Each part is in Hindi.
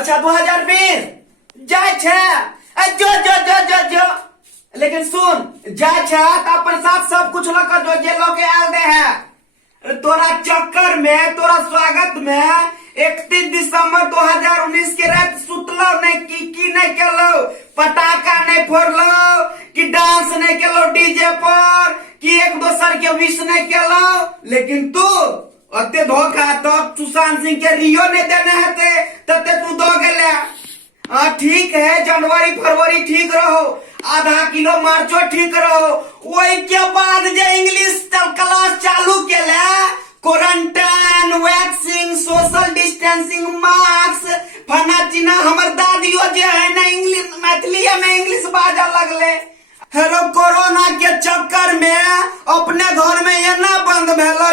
अच्छा 2020 जाय छे जो जो जो जो जो लेकिन सुन जाय छे तो अपन साथ सब कुछ लग जो ये लोग आल दे है तोरा चक्कर में तोरा स्वागत में 31 दिसंबर 2019 के रात सुतलो नहीं की नहीं केलो पटाखा नहीं फोड़लो कि डांस नहीं केलो डीजे पर कि एक दोसर के विश नहीं केलो लेकिन तू अते धोखा तो सुशांत सिंह के रियो नहीं देने हते तते तू दो गेले ठीक है जनवरी फरवरी ठीक रहो आधा किलो मार्चो ठीक रहो वही के बाद जे इंग्लिश क्लास चालू केले quarantine vaccine social distancing mask फना चिना हमर दादियो जे है ना इंग्लिश मैथिली में इंग्लिश बाजा लगले हेरो कोरोना के चक्कर में अपने घर में एना बंद भेलो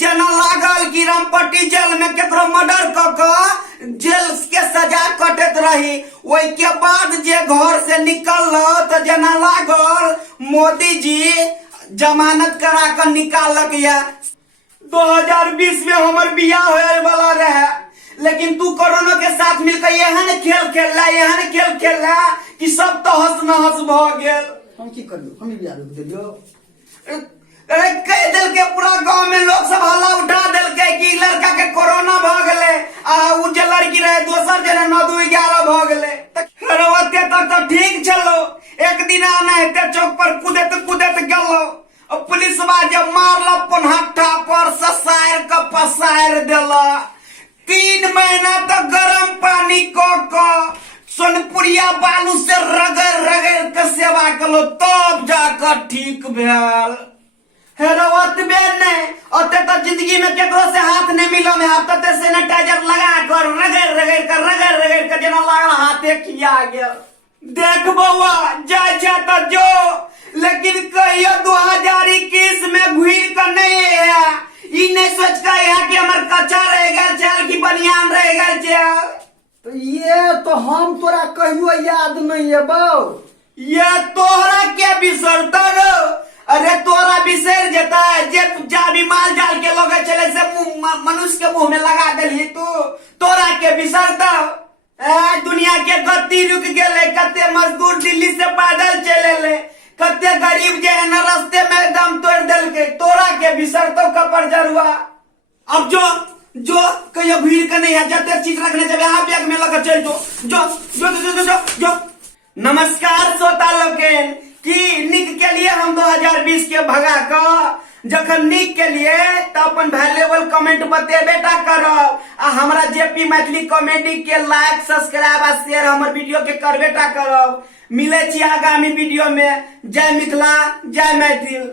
जना लागल कि रामपट्टी जेल में केकरो मर्डर क जेल के सजा कटत रही वही के बाद जे घर से निकल तो जना लागल मोदी जी जमानत करा कर निकालक या 2020 में हमर बियाह होए वाला रहे लेकिन तू कोरोना के साथ मिलकर एहन खेल खेलला कि सब तो हंस न हंस भ गेल हम की करियो हम बियाह रोक देलियो अरे कह दिल के पूरा गांव में लोग सब हल्ला उठा दिल के कि लड़का के कोरोना भ गेले उ जे लड़की रहे दोसर जना 9 2 11 भ गेले अरे ओते तक तो ठीक चलो एक दिन आना है चौक पर कूदत गेलो और पुलिस जब मारला पनहट्ठा पर ससायर का पसायर देला 3 महीना तक गर्म पानी को सोनपुरिया बालू से रगड़ के सेवा कलो तब जाकर ठीक भेल हेरो ओतबे नहीं ओते तो जिंदगी में केकरो से हाथ नहीं मिलो में हाथ तते सैनिटाइजर लगा कर रगड़ कर जना लागल हाथे किया गेल देख बउआ जाय छे तो जो लेकिन कहियो 2021 में घुर कर नहीं है ई नहीं सोच के है कि हमर कच्चा रह गेल चल कि बनियान रह गेल चल तो ये तो हम तोरा कहियो याद नहीं है बौ ये तोहरा के बिसरता रो अरे तोरा बिसर जेता जे जाबी माल जाल के लोग चले से मनुष्य के मुंह में लगा देली तू तोरा के बिसरता दुनिया के गति रुक गेले कते मजदूर दिल्ली से पैदल चले ले कते गरीब जे है ना रास्ते में दम तोड़ दिल के तोरा के बिसरतो कपर जरुआ अब जो कहियो भीड़ के नहीं है जते चीज रखने जब यहाँ बैग में लगा चल जो नमस्कार श्रोता लोगन की निक के लिए हम 2020 के भगा का जखन निक के लिए तो अपन वैल्यूएबल कमेंट बतेबेटा करब आ हमरा जेपी मैथिली कॉमेडी के लाइक सब्सक्राइब आ शेयर हमर वीडियो के करबेटा करब मिले छी आगामी वीडियो में जय मिथिला जय मैथिल।